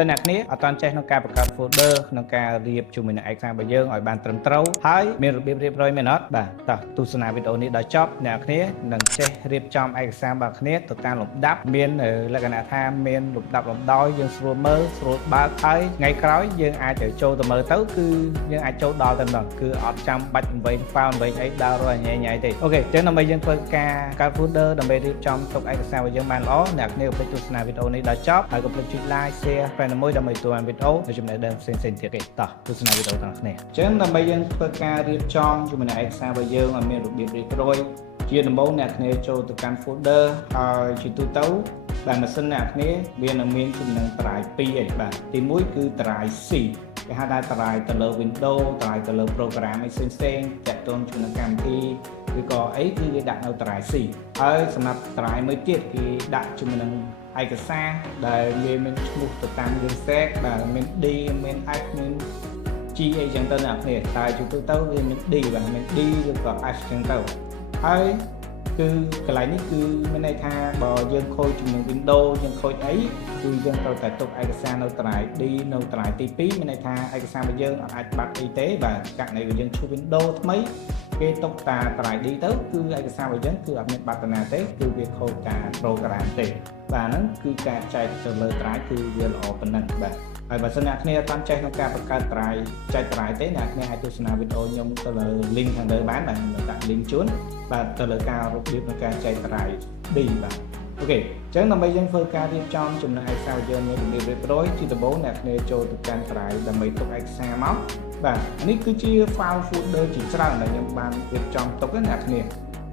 តើអ្នកគ្នាអត់តាន់ចេះក្នុងការបង្កើត folder ក្នុងការរៀបជាមួយនឹងឯកសាររបស់យើងឲ្យបានត្រឹមត្រូវហើយមានរបៀបរៀបរយមែនអត់បាទតោះទស្សនាវីដេអូនេះដល់ចប់អ្នកគ្នានឹងចេះរៀបចំឯកសាររបស់គ្នាទៅតាមលំដាប់មានលក្ខណៈថាមានលំដាប់លំដោយយើងស្រួលមើលស្រួលបើកហើយថ្ងៃក្រោយយើងអាចទៅចូលទៅមើលទៅគឺយើងអាចចូលដល់តែម្ដងគឺអត់ចាំបាច់វែងហ្វាវវែងអីដើររញ៉ៃទេអូខេអញ្ចឹងដើម្បីយើងធ្វើការកើត folder ដើម្បីរៀបចំទុកឯកសាររបស់យើងបានល្អអ្នកគ្នាកុំភ្លេចទស្សនាវីដេអូនេះដល់ចប់ហើយកុំភ្លេចចុច like share ផ្នែកមួយដើម្បីទទួលបានវីដេអូនៅចំណេះដឹងផ្សេងៗទៀតទេតោះទស្សនាវីដេអូទាំងគ្នាអញ្ចឹងដើម្បីយើងធ្វើការរៀបចំជាមួយនឹងឯកសាររបស់យើងឲ្យមានរបៀបរៀបរយជាដំបូងអ្នកគ្នាចូលទៅកាន់ folder ហើយជាទូទៅបាទម៉ាស៊ីនអ្នកគ្នាវានឹងមានចំណងត្រាយ2ឯបាទទី1គឺត្រាយ C គេហៅថាត្រាយទៅលើ Windows ត្រាយទៅលើ program ផ្សេងៗតាក់ទងជាមួយនឹងកម្មវិធីឬក៏អីគឺគេដាក់នៅត្រាយ C ហើយសម្រាប់ត្រាយមួយទៀតគេដាក់ជាមួយនឹងឯកសារដែលវាមានឈ្មោះទៅតាមយើង set បាទមាន D មាន F មាន G អីចឹងទៅអ្នកគ្នាតែជាទូទៅវាមាន D បាទមាន D ឬក៏ F ចឹងទៅហើយគឺកន្លែងនេះគឺមានន័យថាបើយើងខូចជាមួយ Windows យើងខូចអីគឺយើងត្រូវតែទុកឯកសារនៅត្រាយ D នៅត្រាយទី2មានន័យថាឯកសាររបស់យើងអាចបាត់អីទេបាទករណីដែលយើងឈប់ Windows ថ្មីគេទុកតាត្រាយ D ទៅគឺឯកសាររបស់យើងគឺអត់មានបាត់ណាទេគឺវាខូចតា program ទេបាទហ្នឹងគឺការចែកទៅលើត្រាយគឺវាល្អប៉ុណ្ណឹងបាទហើយបើសិនអ្នកគ្នាអត់តាន់ចេះក្នុងការបង្កើតត្រាយចែកត្រាយទេអ្នកគ្នាអាចទស្សនាវីដេអូខ្ញុំទៅលើ link ខាងលើបានបាទខ្ញុំដាក់ link ជូនបាទទៅលើការរបៀបនៃការចែកត្រាយ D បាទអូខេអញ្ចឹងដើម្បីយើងធ្វើការរៀបចំចំណុចឯកសារយើងមានរបៀបរៀបរយជាដំបូងអ្នកគ្នាចូលទៅកាន់ត្រាយដើម្បីទុកឯកសារមកបាទនេះគឺជា file folder ជាច្រើនដែលខ្ញុំបានរៀបចំទុកណាអ្នកគ្នា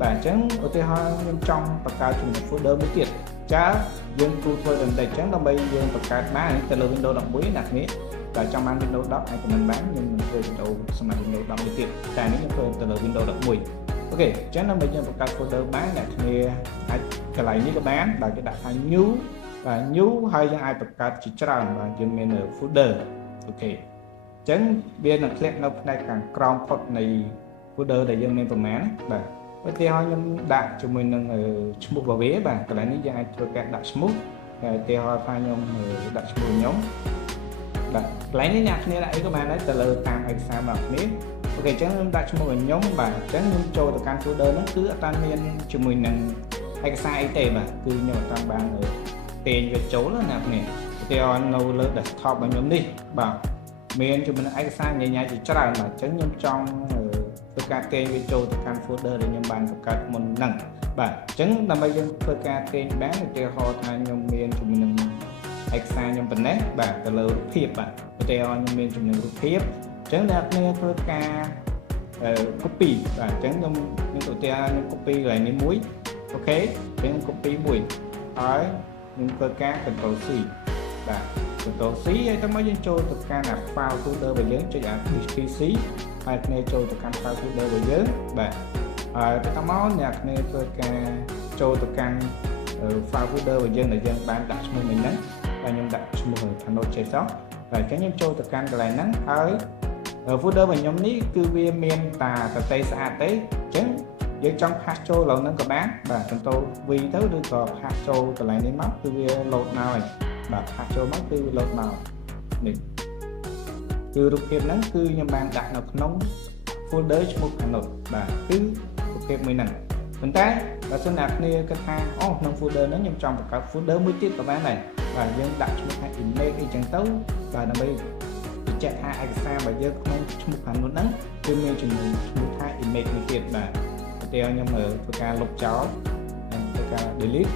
បាទអញ្ចឹងឧទាហរណ៍ខ្ញុំចង់បង្កើតចំណុច folder មួយទៀតចាយើងគូធ្វើដល់តែអញ្ចឹងដើម្បីយើងបង្កើតបានទៅលើ Windows 11អ្នកគ្នាតែចង់បាន Windows 10អាច comment បានខ្ញុំនឹងធ្វើវីដេអូសម្រាប់ Windows 10មួយទៀតតែនេះខ្ញុំធ្វើទៅលើ Windows 11អូខេអញ្ចឹងដើម្បីយើងបង្កើត folder បានអ្នកគ្នាអាចកន្លែងនេះក៏បានបាទគេដាក់ថា new បាទ new ហើយយើងអាចបង្កើតជាច្រើនបាទយើងមាន folder អូខេអញ្ចឹងវានឹងធ្លាក់នៅផ្នែកខាងក្រោមផុតនៃ folder ដែលយើងមានប្រមាណបាទឧទាហរណ៍ខ្ញុំដាក់ជាមួយនឹងឈ្មោះរបស់វាបាទកន្លែងនេះយើងអាចធ្វើការដាក់ឈ្មោះឧទាហរណ៍ថាខ្ញុំដាក់ឈ្មោះខ្ញុំបាទកន្លែងនេះអ្នកគ្នាដាក់អីក៏បានដែរទៅលើតាមឯកសាររបស់គ្នាអូខេអញ្ចឹងខ្ញុំដាក់ឈ្មោះរបស់ខ្ញុំបាទអញ្ចឹងខ្ញុំចូលទៅកាន់ folder ហ្នឹងគឺអត់តាន់មានជាមួយនឹងឯកសារអីទេបាទគឺខ្ញុំអត់តាន់បានទាញវាចូលណាអ្នកគ្នាឧទាហរណ៍នៅលើ desktop របស់ខ្ញុំនេះបាទមានជាមួយនឹងឯកសារញ៉ៃៗជាច្រើនបាទអញ្ចឹងខ្ញុំចង់ធ្វើការទាញវាចូលទៅកាន់ folder ដែលខ្ញុំបានបង្កើតមុនហ្នឹងបាទអញ្ចឹងដើម្បីយើងធ្វើការទាញបានឧទាហរណ៍ថាខ្ញុំមានជាមួយនឹងឯកសារខ្ញុំប៉ុណ្ណេះបាទទៅលើរូបភាពបាទឧទាហរណ៍ខ្ញុំមានជាមួយនឹងរូបភាពអញ្ចឹងអ្នកគ្នាធ្វើការ copy បាទអញ្ចឹងខ្ញុំឧទាហរណ៍ខ្ញុំ copy កន្លែងនេះមួយអូខេអញ្ចឹង copy មួយហើយខ្ញុំធ្វើការ Ctrl C បាទ Ctrl C ហើយទៅមកយើងចូលទៅកាន់ file folder របស់យើងចុច PC ហើយគ្នាចូលទៅកាន់ file folder របស់យើងបាទហើយបន្តមកអ្នកគ្នាធ្វើការចូលទៅកាន់ file folder របស់យើងដែលយើងបានដាក់ឈ្មោះមិញហ្នឹងហើយខ្ញុំដាក់ឈ្មោះថា Node.json បាទអញ្ចឹងខ្ញុំចូលទៅកាន់កន្លែងហ្នឹងហើយ folder របស់ខ្ញុំនេះគឺវាមានតាតន្ត្រីស្អាតទេអញ្ចឹងយើងចង់ផាសចូលឡើងហ្នឹងក៏បានបាទ Ctrl V ទៅឬក៏ផាសចូលកន្លែងនេះមកគឺវា load មកហើយបាទផាសចូលមកគឺវា load មកនេះគឺរូបភាពហ្នឹងគឺខ្ញុំបានដាក់នៅក្នុង folder ឈ្មោះ Node បាទគឺរូបភាពមួយហ្នឹងប៉ុន្តែបើសិនអ្នកគ្នាគិតថាអូក្នុង folder ហ្នឹងខ្ញុំចង់បង្កើត folder មួយទៀតក៏បានដែរបាទយើងដាក់ឈ្មោះថា image អីចឹងទៅបាទដើម្បីបញ្ជាក់ថាឯកសាររបស់យើងក្នុងឈ្មោះ Node ហ្នឹងគឺមានចំណងឈ្មោះថា image មួយទៀតបាទឧទាហរណ៍ខ្ញុំធ្វើការលុបចោលហើយធ្វើការ delete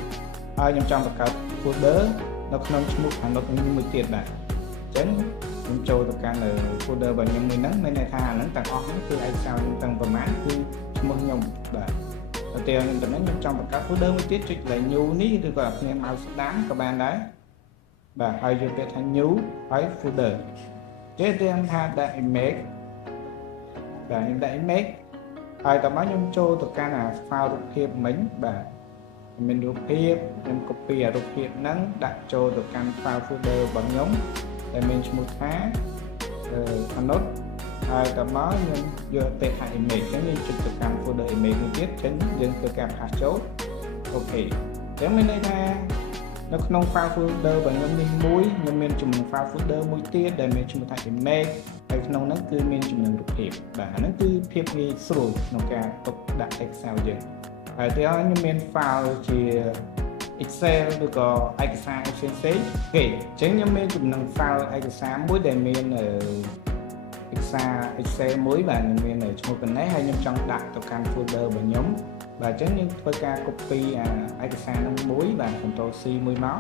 ហើយខ្ញុំចង់បង្កើត folder នៅក្នុងឈ្មោះ Node មួយទៀតបាទអញ្ចឹងខ្ញុំចូលទៅកាន់ folder របស់ខ្ញុំមួយហ្នឹងមានន័យថាអាហ្នឹងទាំងអស់ហ្នឹងគឺឯកសារខ្ញុំទាំងប្រមាណគឺឈ្មោះខ្ញុំបាទឧទាហរណ៍ខ្ញុំទៅខ្ញុំចង់បង្កើត folder មួយទៀតចុចកន្លែង new នេះឬក៏គ្នា mouse ស្ដាំក៏បានដែរបាទហើយយកពាក្យថា new ហើយ folder ចេះទាំងថាដាក់ image បាទខ្ញុំដាក់ image ហើយតោះមកខ្ញុំចូលទៅកាន់អា file រូបភាពមិញបាទមានរូបភាពខ្ញុំ copy អារូបភាពហ្នឹងដាក់ចូលទៅកាន់ file folder របស់ខ្ញុំដែលមានឈ្មោះថា Node ហើយតោះមកខ្ញុំយកពាក្យថា image អញ្ចឹងយើងចុចទៅកាន់ folder image នេះទៀតអញ្ចឹងយើងធ្វើការ paste ចូលអូខេអញ្ចឹងមានន័យថា នៅក្នុង file folder របស់ខ្ញុំនេះមួយខ្ញុំមានចំណង file folder មួយទៀតដែលមានឈ្មោះថា image ហើយក្នុងហ្នឹងគឺមានចំណងរូបភាពបាទអាហ្នឹងគឺភាពងាយស្រួលក្នុងការទុកដាក់ Excel យើងហើយទីហើយខ្ញុំមាន file ជា Excel ឬក៏ឯកសារផ្សេងៗអូខេអញ្ចឹងខ្ញុំមានចំណង file ឯកសារមួយដែលមានឯកសារ Excel មួយបាទខ្ញុំមានឈ្មោះប៉ុណ្ណេះហើយខ្ញុំចង់ដាក់ទៅកាន់ folder របស់ខ្ញុំបាទអញ្ចឹងយើងធ្វើការ copy ឯកសារហ្នឹងមួយបាទ Ctrl C មួយមក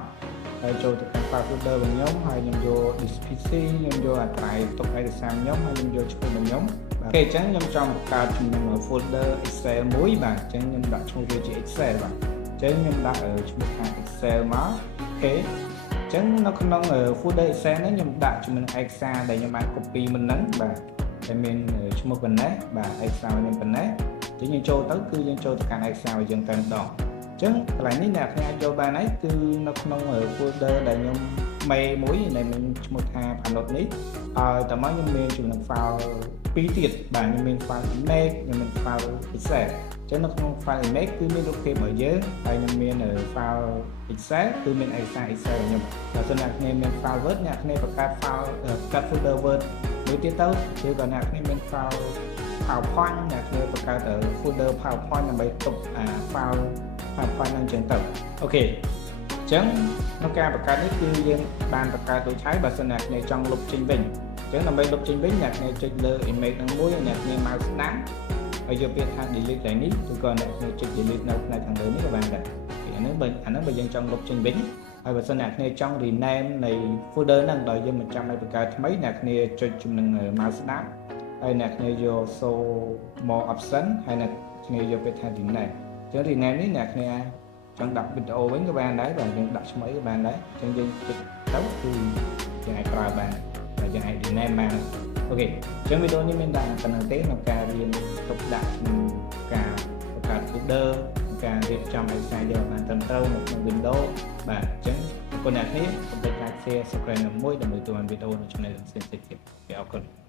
ហើយចូលទៅកាន់ file folder របស់ខ្ញុំហើយខ្ញុំយក disk PC ខ្ញុំយកអាត្រៃទុកឯកសារខ្ញុំហើយខ្ញុំយកឈ្មោះរបស់ខ្ញុំបាទអូខេអញ្ចឹងខ្ញុំចង់បង្កើតចំណង folder Excel មួយបាទអញ្ចឹងខ្ញុំដាក់ឈ្មោះវាជា Excel បាទអញ្ចឹងខ្ញុំដាក់ឈ្មោះថា Excel មកអូខេអញ្ចឹងនៅក្នុង folder Excel ហ្នឹងខ្ញុំដាក់ចំណងឯកសារដែលខ្ញុំបាន copy មុនហ្នឹងបាទតែមានឈ្មោះប៉ុណ្ណេះបាទឯកសារខ្ញុំប៉ុណ្ណេះអញ្ចឹងយើងចូលទៅគឺយើងចូលទៅកាន់ឯកសាររបស់យើងតែម្ដងអញ្ចឹងកន្លែងនេះអ្នកអាចចូលបានហើយគឺនៅក្នុង folder ដែលខ្ញុំមេមួយដែលមានឈ្មោះថា Panel នេះហើយតើមកខ្ញុំមានចំណង file ពីរទៀតបាទខ្ញុំមាន file image ខ្ញុំមាន file Excel អញ្ចឹងនៅក្នុង file image គឺមានរូបភាពរបស់យើងហើយខ្ញុំមាន file Excel គឺមានឯកសារ Excel របស់ខ្ញុំបើសិនអ្នកគ្នាមាន file Word អ្នកគ្នាបង្កើត file បង្កើត folder Word មួយទៀតទៅឬក៏អ្នកគ្នាមាន file PowerPoint អ្នកគ្នាបង្កើត folder PowerPoint ដើម្បីទុកfile PowerPoint ហ្នឹងអញ្ចឹងទៅអូខេអញ្ចឹងក្នុងការបង្កើតនេះគឺយើងបានបង្កើតដូចហើយបើសិនអ្នកគ្នាចង់លុបចេញវិញអញ្ចឹងដើម្បីលុបចេញវិញអ្នកគ្នាចុចលើ image ហ្នឹងមួយអ្នកគ្នា mouse ស្ដាំហើយយកពាក្យថា delete ឡើងនេះឬក៏អ្នកគ្នាចុច delete នៅផ្នែកខាងលើនេះក៏បានដែរអាហ្នឹងបើយើងចង់លុបចេញវិញហើយបើសិនអ្នកគ្នាចង់ rename នៃ folder ហ្នឹងដោយយើងមិនចាំឲ្យបង្កើតថ្មីអ្នកគ្នាចុចចំណង mouse ស្ដាំហើយអ្នកគ្នាយក show more option ហើយអ្នកគ្នាយកពាក្យថា rename អញ្ចឹង rename នេះអ្នកគ្នាចង់ដាក់វីដេអូវិញក៏បានដែរបាទយើងដាក់ឈ្មោះក៏បានដែរអញ្ចឹងយើងចុចទៅគឺយើងអាចប្រើបានហើយយើងអាច rename បានអូខេអញ្ចឹងវីដេអូនេះមានដាក់ប៉ុណ្្នឹងទេក្នុងការរៀនទុកដាក់ការបង្កើត folder ការរៀបចំឯកសារយកបានត្រឹមត្រូវនៅក្នុង Windows បាទអញ្ចឹងអរគុណអ្នកគ្នាសូមតែ like share subscribe មួយដើម្បីទទួលបានវីដេអូនៅ channel ផ្សេងៗទៀតអរគុណ